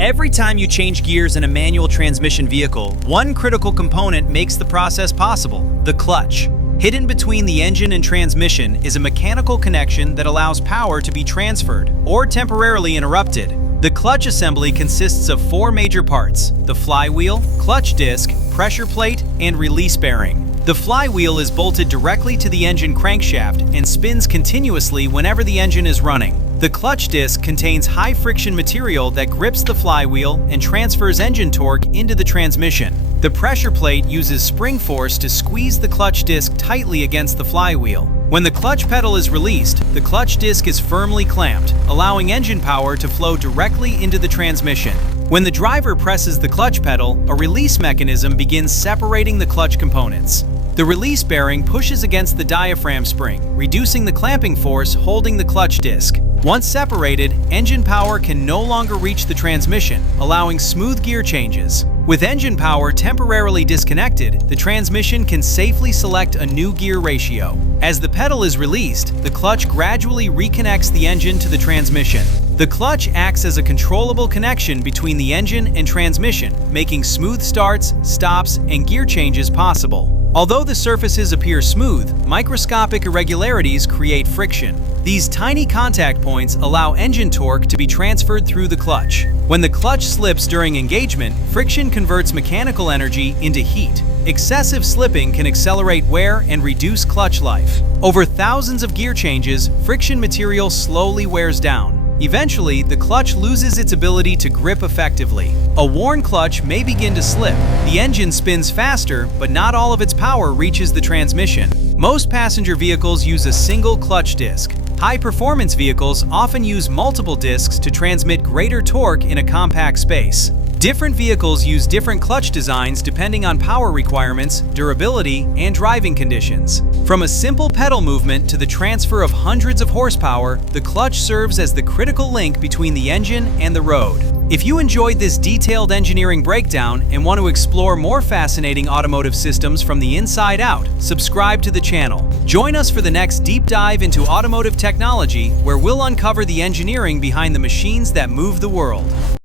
Every time you change gears in a manual transmission vehicle, one critical component makes the process possible: the clutch. Hidden between the engine and transmission is a mechanical connection that allows power to be transferred or temporarily interrupted. The clutch assembly consists of four major parts: the flywheel, clutch disc, pressure plate, and release bearing. The flywheel is bolted directly to the engine crankshaft and spins continuously whenever the engine is running. The clutch disc contains high-friction material that grips the flywheel and transfers engine torque into the transmission. The pressure plate uses spring force to squeeze the clutch disc tightly against the flywheel. When the clutch pedal is released, the clutch disc is firmly clamped, allowing engine power to flow directly into the transmission. When the driver presses the clutch pedal, a release mechanism begins separating the clutch components. The release bearing pushes against the diaphragm spring, reducing the clamping force holding the clutch disc. Once separated, engine power can no longer reach the transmission, allowing smooth gear changes. With engine power temporarily disconnected, the transmission can safely select a new gear ratio. As the pedal is released, the clutch gradually reconnects the engine to the transmission. The clutch acts as a controllable connection between the engine and transmission, making smooth starts, stops, and gear changes possible. Although the surfaces appear smooth, microscopic irregularities create friction. These tiny contact points allow engine torque to be transferred through the clutch. When the clutch slips during engagement, friction converts mechanical energy into heat. Excessive slipping can accelerate wear and reduce clutch life. Over thousands of gear changes, friction material slowly wears down. Eventually, the clutch loses its ability to grip effectively. A worn clutch may begin to slip. The engine spins faster, but not all of its power reaches the transmission. Most passenger vehicles use a single clutch disc. High-performance vehicles often use multiple discs to transmit greater torque in a compact space. Different vehicles use different clutch designs depending on power requirements, durability, and driving conditions. From a simple pedal movement to the transfer of hundreds of horsepower, the clutch serves as the critical link between the engine and the road. If you enjoyed this detailed engineering breakdown and want to explore more fascinating automotive systems from the inside out, subscribe to the channel. Join us for the next deep dive into automotive technology, where we'll uncover the engineering behind the machines that move the world.